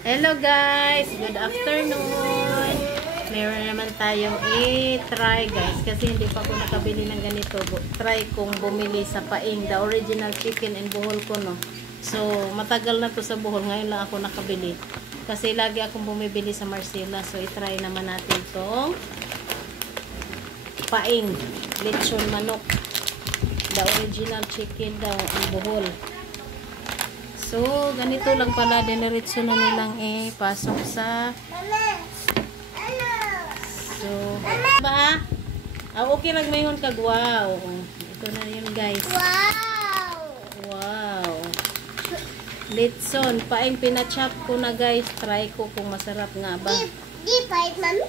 Hello guys, good afternoon. Meron naman tayong i-try guys kasi hindi pa ako nakabili ng ganito. Try kong bumili sa Paing, the original chicken in Bohol ko, no. So matagal na to sa Bohol, ngayon lang ako nakabili kasi lagi akong bumibili sa Marcela. So i-try naman natin tong Paing lechon manok, the original chicken daw in Bohol. So, ganito lang pala, diniretso na nilang pasok sa... So, ba? Okay lang mayon kag wow. Ito na yun guys. Wow! Wow. Litson, Paing pinachop ko na guys. Try ko kung masarap nga ba. Di pait, mami?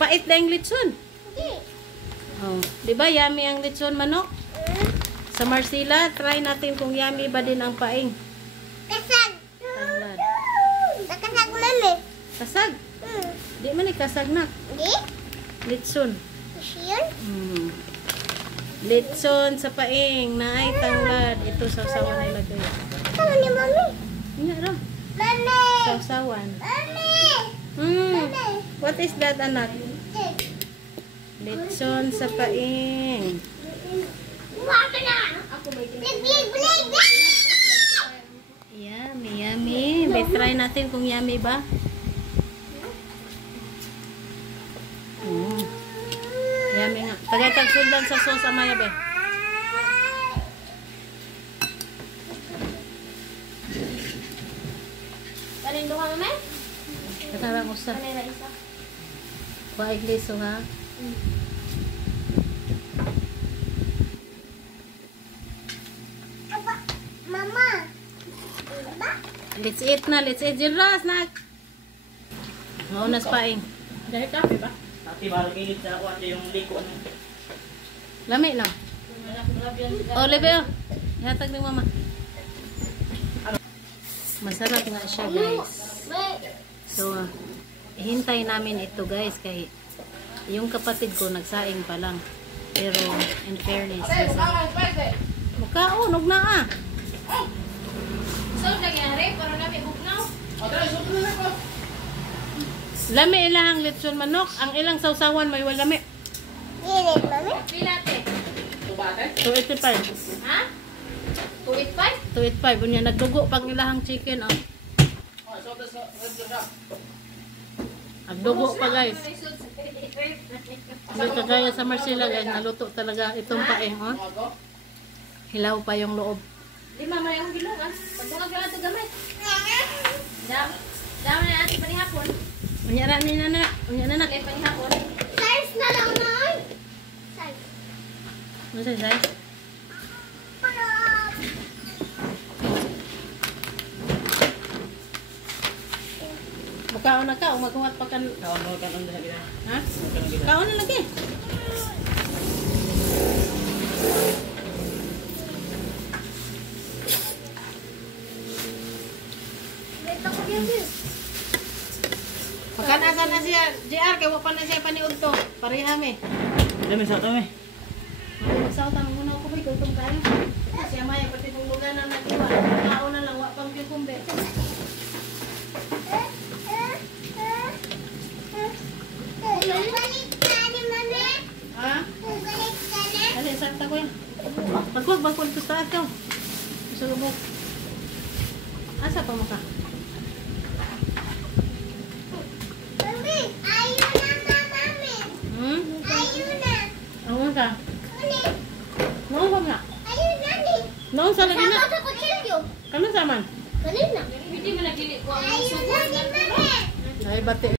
Pait lang yung litson. Di. Oh, di ba yummy ang litson manok? Sa Marcela, try natin kung yummy ba din ang Paing. Kasag! Tanglad. Nakasag, mami? Kasag? Di man kasag na. Di? Litson. Siyon? Litson sa Paing na ay tanglad. Ito sausawan na ilagay. Ano ni mami? Nga raw. Mami! Sausawan. Mami! What is that, anak? Litson sa Paing. Wala na! Blig! Yummy, yummy. May try natin kung yummy ba. Yummy nga. Tagay tagsuldan sa sauce amaya be. Kanin doon ka, mami? Katarang usa. Kanin na isa. Waig liso ha. Mama! Let's eat na. Let's eat. Jiras na. Maunas Paing. Dahil kape ba? Kape ba? Kinit sa ako at yung liko. Lami na. Oh, lebe. Ihatag ng mama. Masarap nga siya guys. So, hintay namin ito guys kay yung kapatid ko nagsaing pa lang. Pero in fairness kasi mukhaon, na ah. So, nagyari? Para namin bugnaw? Lami ilahang lechon manok. Ang ilang sausawan may walami. Ginit, mami? Pilate? 285. Ha? 285? 285. Unya nagdugo pag ilahang chicken oh. Nagdugo pa guys. Hindi kagaya sa Marcela guys. Naluto talaga itong Paing oh. Hilaw pa yung loob. Di mama yung bilog ah. Pagdungag lang ito gamay. Dami na natin panihapon. Unya na ni nana. Unya na nak. Lagay panihapon. Size na lang na. Size. Ano siya size? Mukhaon na ka. Umagungat pa kan. Kaon mo kan sa gina. Ha? Kaon na lagi. Makan na siya. JR, kaya wapa na siya paniud to. Pareha me. Dami sa to me. Magsautan muna ako may tutong kayo. Siya maya pati kung lugar na nagiwa. Kaon na lang, wapang kikumbe. Ha? Dali, sakta ko yan. Bagwag ito sa ato. Sulubok. Asa pa mo ka? Ano ka? Noon ka na? Noon sa lagi na? Kanon sa man? Kanina. Hindi mo nagili ko ang sugot. Ay, bati.